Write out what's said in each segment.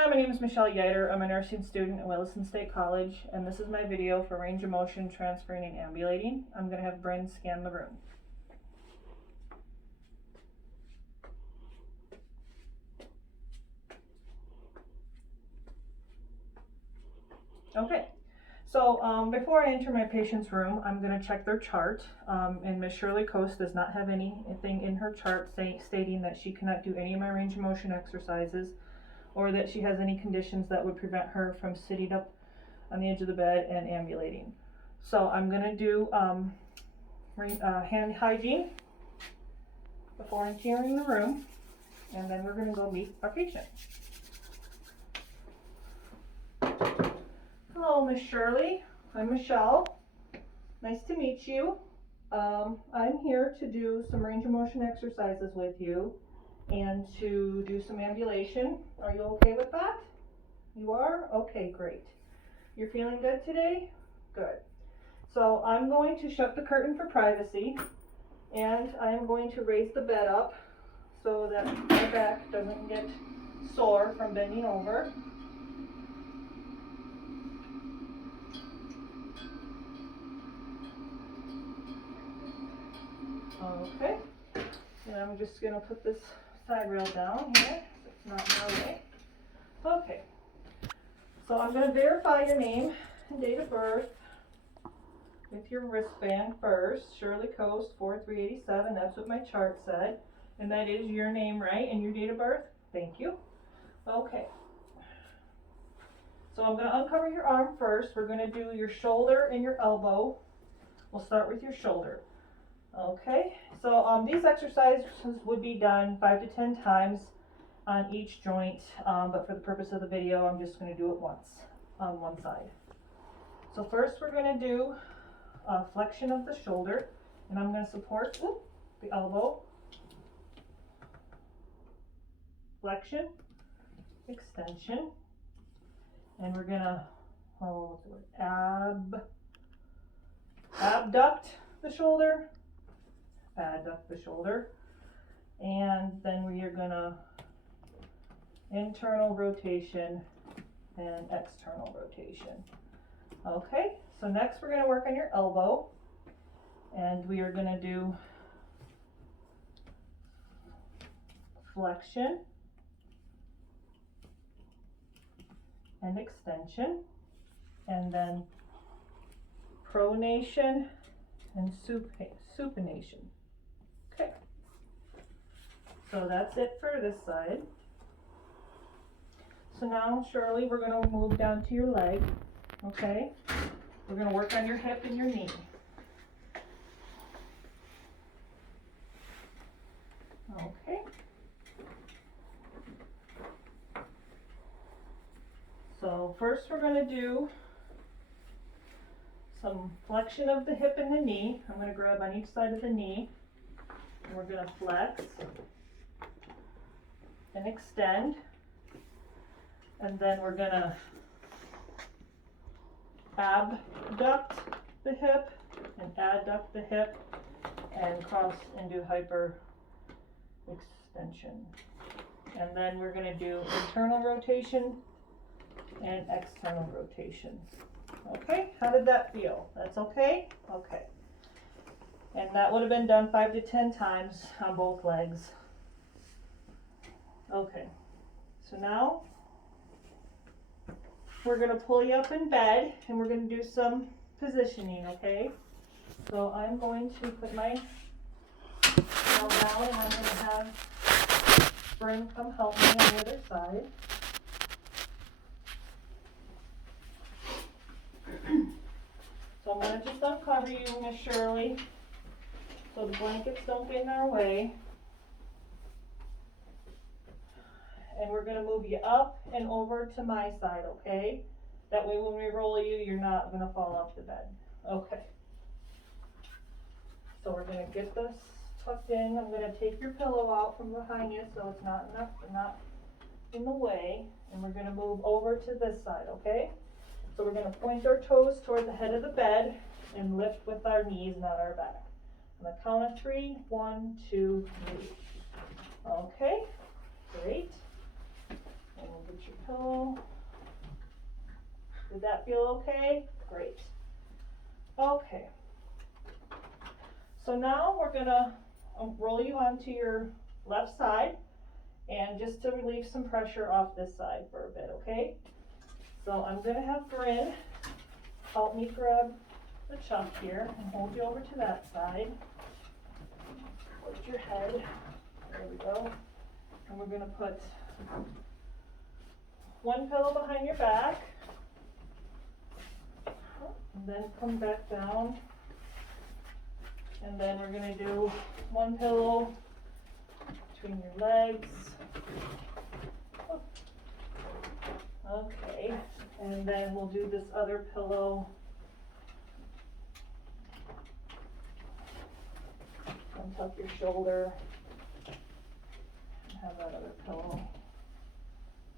Hi, my name is Michelle Yeiter. I'm a nursing student at Williston State College, and this is my video for range of motion, transferring, and ambulating. I'm going to have Bryn scan the room. Okay, so before I enter my patient's room, I'm going to check their chart, and Ms. Shirley Coast does not have anything in her chart stating that she cannot do any of my range of motion exercises, or that she has any conditions that would prevent her from sitting up on the edge of the bed and ambulating. So I'm going to do hand hygiene before entering the room, and then we're going to go meet our patient. Hello, Miss Shirley. I'm Michelle. Nice to meet you. I'm here to do some range of motion exercises with you and to do some ambulation. Are you okay with that? You are? Okay, great. You're feeling good today? Good. So I'm going to shut the curtain for privacy, and I'm going to raise the bed up so that my back doesn't get sore from bending over. Okay. And I'm just going to put this side rail down here so it's not in our way. Okay. So I'm going to verify your name and date of birth with your wristband first. Shirley Coast 4387. That's what my chart said. And that is your name, right? And your date of birth? Thank you. Okay. So I'm going to uncover your arm first. We're going to do your shoulder and your elbow. We'll start with your shoulder. Okay, so these exercises would be done 5 to 10 times on each joint, but for the purpose of the video, I'm just going to do it once on one side. So first we're going to do a flexion of the shoulder, and I'm going to support the elbow, flexion, extension, and we're going to abduct the shoulder, adduct the shoulder, and then we are going to internal rotation and external rotation. Okay, so next we're going to work on your elbow, and we are going to do flexion and extension, and then pronation and supination. Okay, so that's it for this side. So now, Shirley, we're going to move down to your leg. Okay, we're going to work on your hip and your knee. Okay. So first we're going to do some flexion of the hip and the knee. I'm going to grab on each side of the knee, and we're going to flex and extend, and then we're going to abduct the hip and adduct the hip and cross and do hyper extension. And then we're going to do internal rotation and external rotation. Okay, how did that feel? That's okay? Okay. And that would have been done 5 to 10 times on both legs. Okay, so now we're going to pull you up in bed, and we're going to do some positioning, okay? So I'm going to put my bell down, and I'm going to have Bryn come help me on the other side. So I'm going to just uncover you, Miss Shirley, so the blankets don't get in our way. And we're going to move you up and over to my side, okay? That way when we roll you, you're not going to fall off the bed. Okay. So we're going to get this tucked in. I'm going to take your pillow out from behind you so it's not in the way. And we're going to move over to this side, okay? So we're going to point our toes toward the head of the bed and lift with our knees, not our back. On the count of 3, 1, 2, 3. Okay, great. And we'll get your pillow. Did that feel okay? Great. Okay. So now we're gonna roll you onto your left side, and just to relieve some pressure off this side for a bit, okay? So I'm gonna have Bryn help me grab the chunk here and hold you over to that side. Lift your head. There we go. And we're gonna put one pillow behind your back, and then come back down. And then we're gonna do one pillow between your legs. Okay, and then we'll do this other pillow. Untuck your shoulder. And have that other pillow.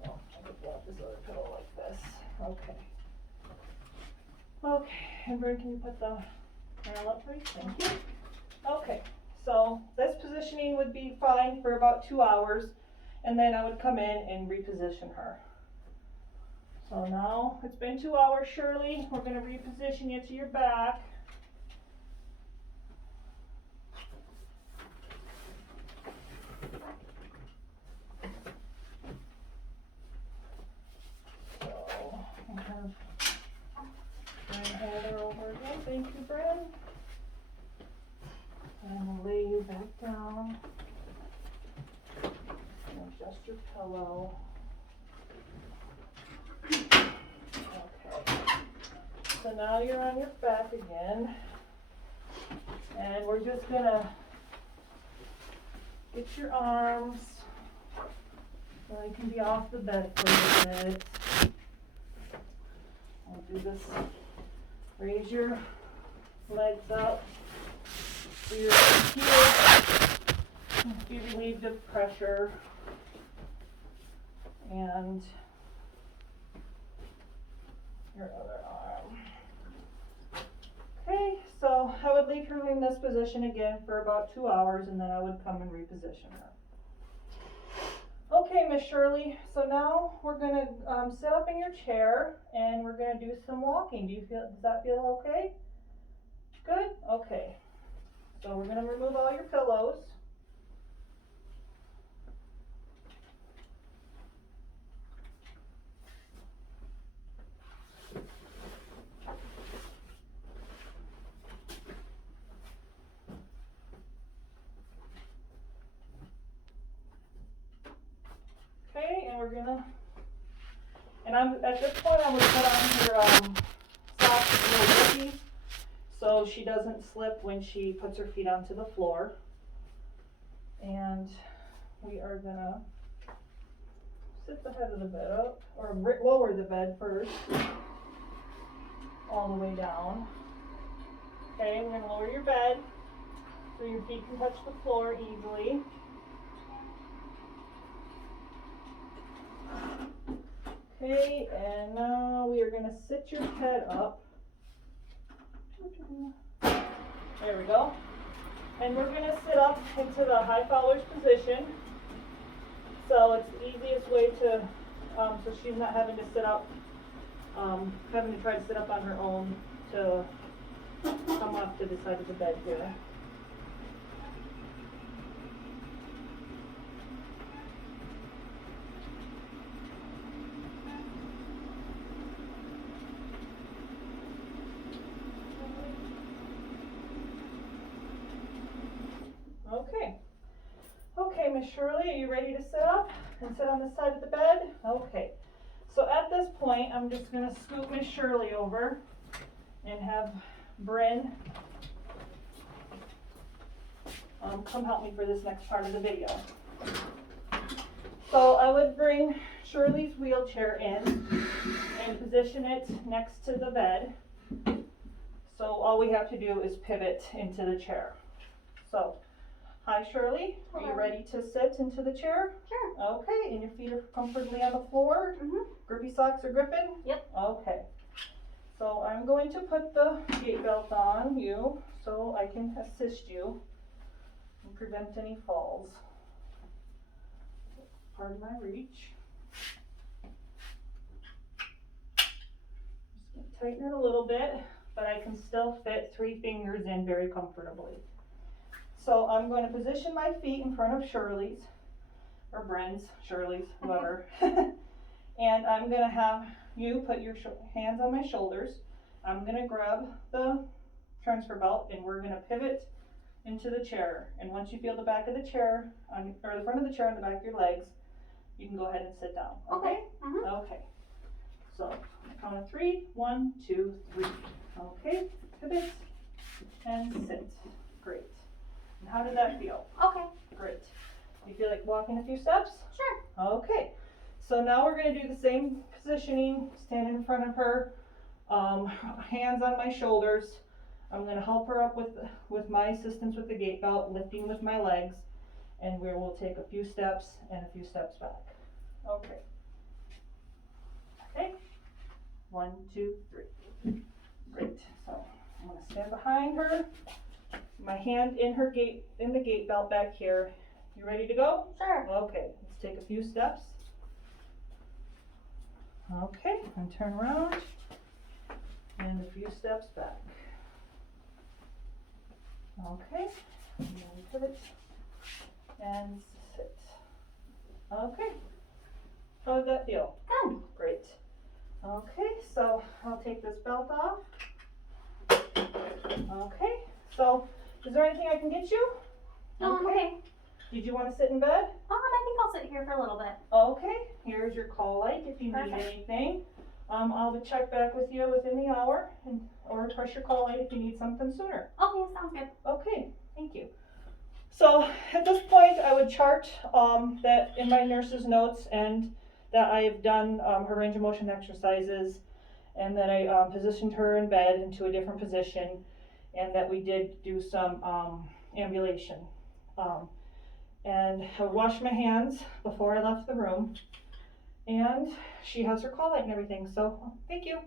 Well, I could grab this other pillow like this. Okay. Okay, and Bryn, can you put the rail up, please? Thank you. Okay, so this positioning would be fine for about 2 hours, and then I would come in and reposition her. So now it's been 2 hours, Shirley. We're going to reposition you to your back. So we'll have Bryn Heather over again. Thank you, Bryn. And we'll lay you back down. And adjust your pillow. Okay. So now you're on your back again. And we're just gonna get your arms so they can be off the bed for a little bit. I'll do this. Raise your legs up. So your heels be relieved of pressure, and your other arm. Okay, so I would leave her in this position again for about 2 hours, and then I would come and reposition her. Okay, Miss Shirley, so now we're gonna sit up in your chair, and we're gonna do some walking. Does that feel okay? Good? Okay. So we're going to remove all your pillows. Okay, and we're going to, and at this point I'm going to put on her socks with little booties, so she doesn't slip when she puts her feet onto the floor. And we are gonna sit the head of the bed up, or lower the bed first, all the way down. Okay, we're gonna lower your bed so your feet can touch the floor easily. Okay, and now we are gonna sit your head up. There we go. And we're going to sit up into the high fowler's position. So it's the easiest way to, so she's not having to sit up, having to try to sit up on her own to come off to the side of the bed here. Okay. Okay, Miss Shirley, are you ready to sit up and sit on the side of the bed? Okay. So at this point, I'm just going to scoot Miss Shirley over and have Bryn come help me for this next part of the video. So I would bring Shirley's wheelchair in and position it next to the bed. So all we have to do is pivot into the chair. So, hi Shirley, are you ready to sit into the chair? Sure. Okay, and your feet are comfortably on the floor? Mm-hmm. Grippy socks are gripping? Yep. Okay. So I'm going to put the gait belt on you so I can assist you and prevent any falls. Pardon my reach. tighten it a little bit, but I can still fit 3 fingers in very comfortably. So I'm going to position my feet in front of Shirley's, or Bren's, Shirley's, whoever. And I'm going to have you put your hands on my shoulders. I'm going to grab the transfer belt and we're going to pivot into the chair. And once you feel the back of the chair, or the front of the chair on the back of your legs, you can go ahead and sit down. Okay? Okay. So, count of 3. 1, 2, 3. Okay, pivot and sit. Great. And how did that feel? Okay. Great. You feel like walking a few steps? Sure. Okay. So now we're going to do the same positioning, stand in front of her, hands on my shoulders. I'm going to help her up with my assistance with the gait belt, lifting with my legs, and we will take a few steps and a few steps back. Okay. Okay. 1, 2, 3. Great. So I'm going to stand behind her. My hand in her in the gait belt back here. You ready to go? Sure. Okay. Let's take a few steps. Okay, and turn around, and a few steps back. Okay, and then pivot, and sit. Okay, how did that feel? Good. Great. Okay, so I'll take this belt off. Okay, so is there anything I can get you? No, I'm okay. Did you want to sit in bed? I think I'll sit here for a little bit. Okay, here's your call light if you Perfect. need anything. I'll check back with you within the hour, or press your call light if you need something sooner. Okay, sounds good. Okay, thank you. So at this point, I would chart that in my nurse's notes, and that I have done her range of motion exercises, and that I positioned her in bed into a different position, and that we did do some ambulation. And I washed my hands before I left the room, and she has her call light and everything, so thank you.